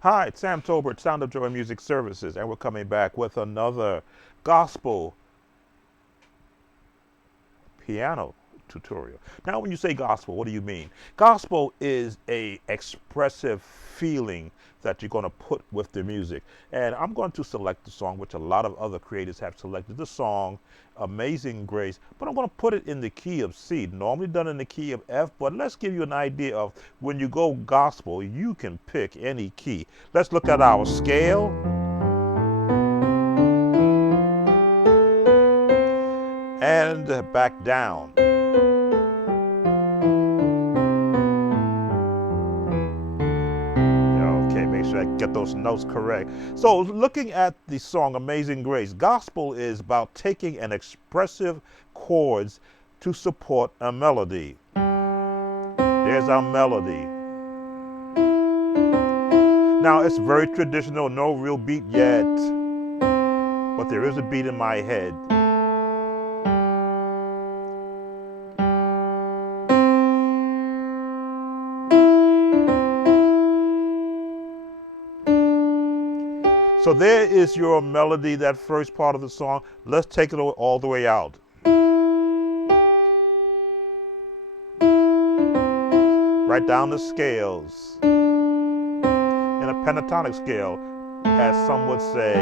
Hi, it's Sam Tolbert, Sound of Joy Music Services, and we're coming back with another gospel piano tutorial. Now, when you say gospel, what do you mean? Gospel is a expressive feeling that you're going to put with the music. And I'm going to select the song, which a lot of other creators have selected the song, Amazing Grace, but I'm going to put it in the key of C, normally done in the key of F, but let's give you an idea of when you go gospel, you can pick any key. Let's look at our scale and back down. Okay, make sure I get those notes correct. So, looking at the song Amazing Grace, gospel is about taking an expressive chords to support a melody. There's our melody. Now, it's very traditional, no real beat yet, but there is a beat in my head. So there is your melody, that first part of the song. Let's take it all the way out. Right down the scales. In a pentatonic scale, as some would say.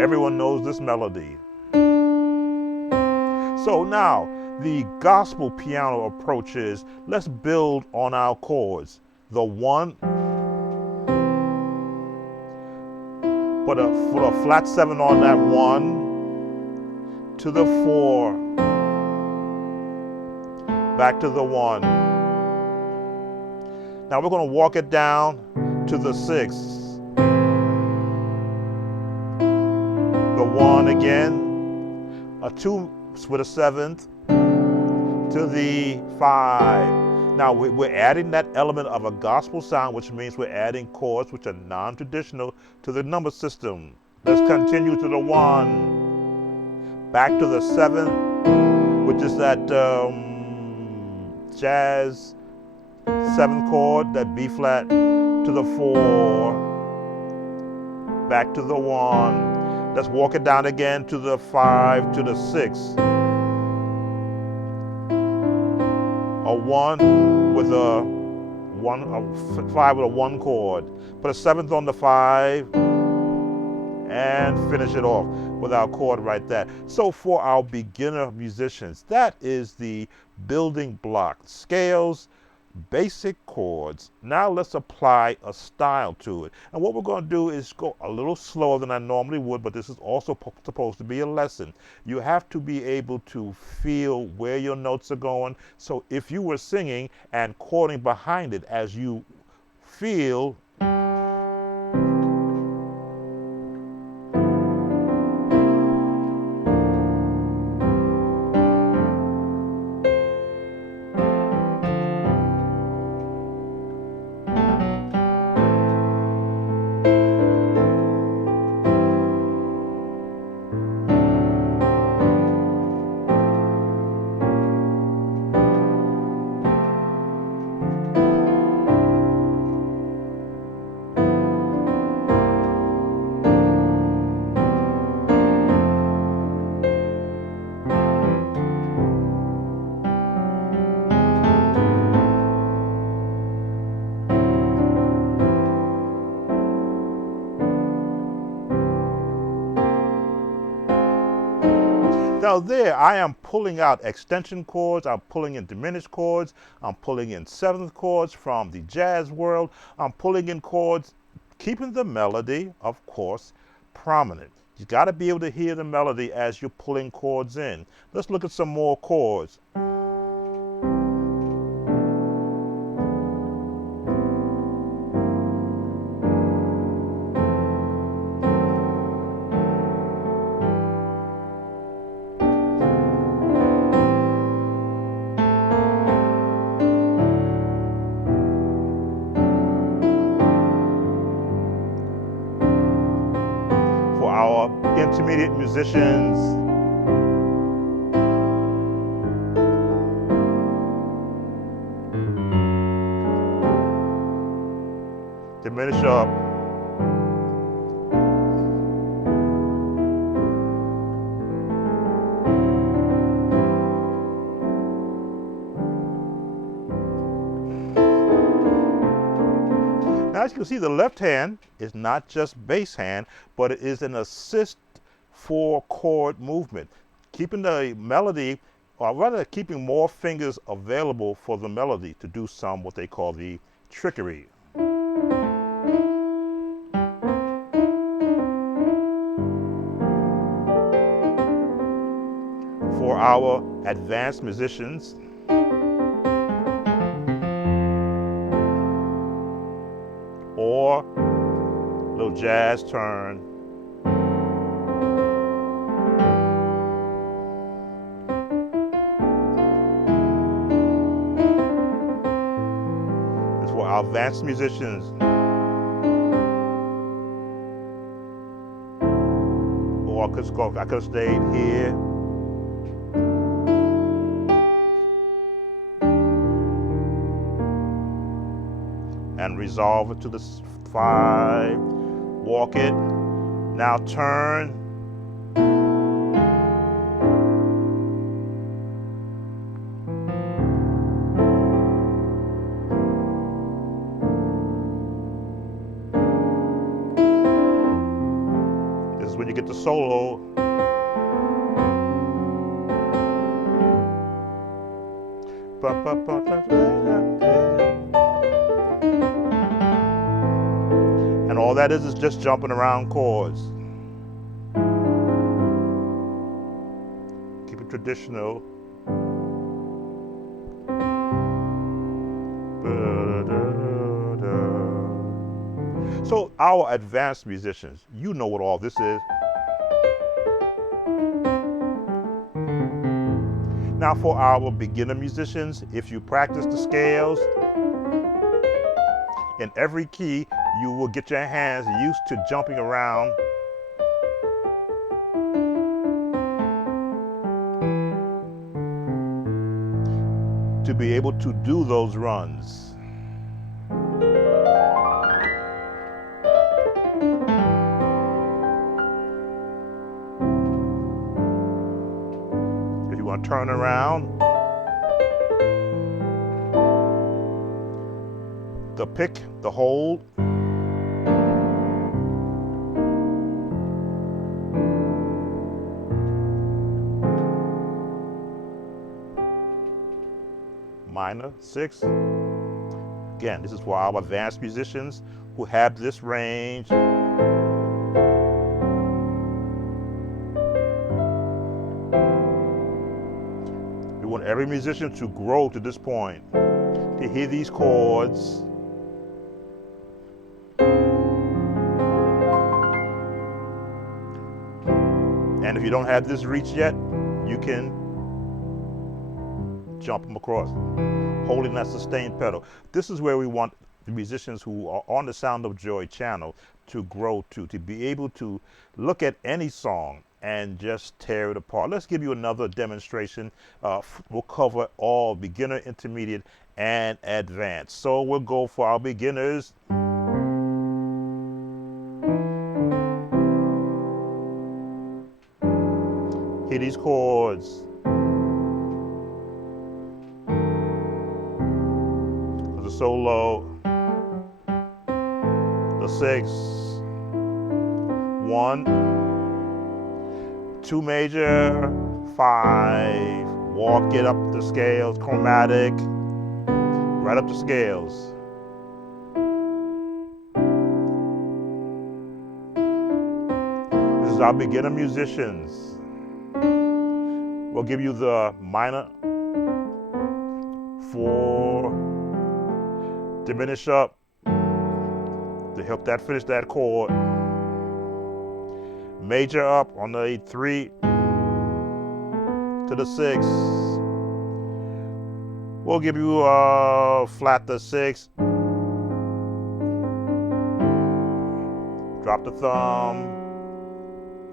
Everyone knows this melody. So now, the gospel piano approach is, let's build on our chords. The one, put a flat 7 on that one, to the 4, back to the 1. Now we're going to walk it down to the 6. The 1 again, a 2 with a 7th, to the 5. Now we're adding that element of a gospel sound, which means we're adding chords which are non-traditional to the number system. Let's continue to the 1, back to the 7, which is that jazz 7th chord, that B flat, to the 4, back to the 1. Let's walk it down again to the 5, to the 6. A 1 with a 5 with a 1 chord. Put a 7th on the 5 and finish it off with our chord right there. So for our beginner musicians, that is the building block. Scales, basic chords. Now let's apply a style to it. And what we're going to do is go a little slower than I normally would, but this is also supposed to be a lesson. You have to be able to feel where your notes are going. So if you were singing and chording behind it as you feel, now there, I am pulling out extension chords, I'm pulling in diminished chords, I'm pulling in 7th chords from the jazz world, I'm pulling in chords, keeping the melody, of course, prominent. You got to be able to hear the melody as you're pulling chords in. Let's look at some more chords. For our intermediate musicians, diminish up, now as you can see, the left hand is not just bass hand, but it is an assist for chord movement, keeping the melody, or rather keeping more fingers available for the melody to do some what they call the trickery. For our advanced musicians, or little jazz turn, is for our advanced musicians, or I could have stayed here, and resolve it to the 5, walk it, now turn, this is when you get the solo. And all that is just jumping around chords. Keep it traditional. So our advanced musicians, you know what all this is. Now for our beginner musicians, if you practice the scales, in every key, you will get your hands used to jumping around to be able to do those runs. If you want to turn around, the pick, the hold, minor 6. Again, this is for our advanced musicians who have this range. We want every musician to grow to this point, to hear these chords. And if you don't have this reach yet, you can jump them across, holding that sustain pedal. This is where we want the musicians who are on the Sound of Joy channel to grow to be able to look at any song and just tear it apart. Let's give you another demonstration. We'll cover all beginner, intermediate, and advanced. So we'll go for our beginners. Hear these chords. The solo, the 6, 1, 2 major, 5, walk it up the scales, chromatic, right up the scales. This is our beginner musicians. We'll give you the minor 4, diminish up to help that finish that chord. Major up on the 3 to the 6. We'll give you a flat the 6. Drop the thumb.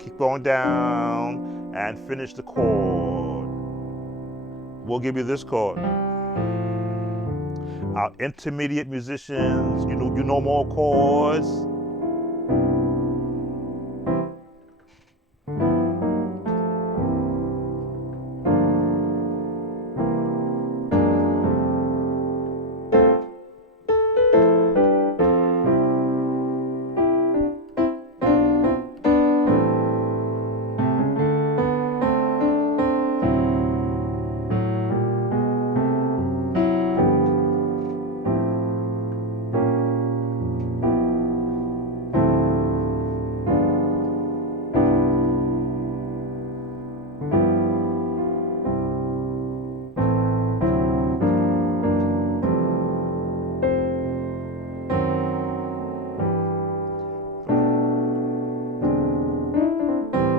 Keep going down and finish the chord. We'll give you this chord. Our intermediate musicians, you know more chords.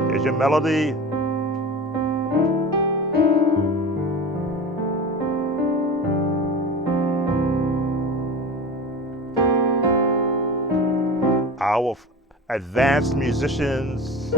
Here's your melody. Our advanced musicians.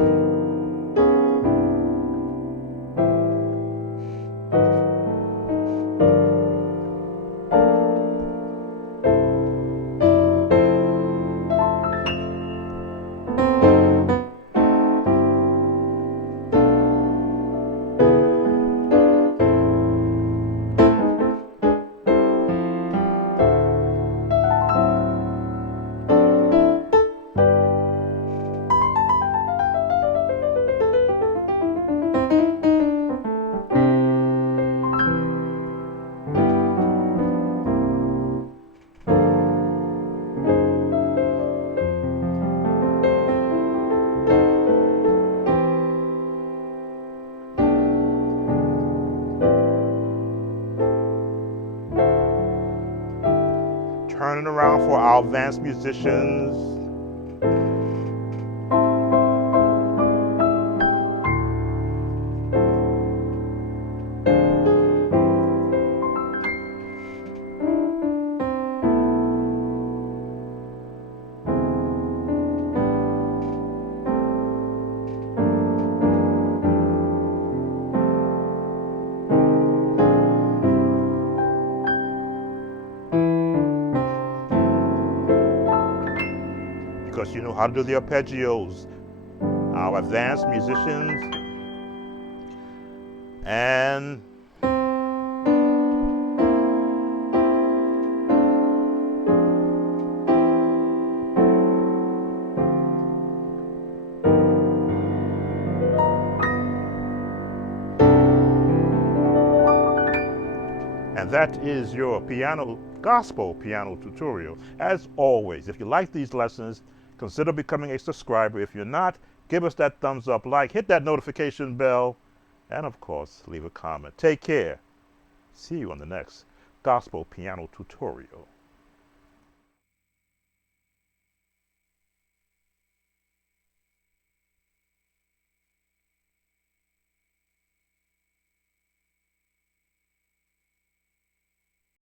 Turning around for our advanced musicians. Because you know how to do the arpeggios. Our advanced musicians. And that is your gospel piano tutorial. As always, if you like these lessons, consider becoming a subscriber. If you're not, give us that thumbs up, like, hit that notification bell, and of course, leave a comment. Take care. See you on the next gospel piano tutorial.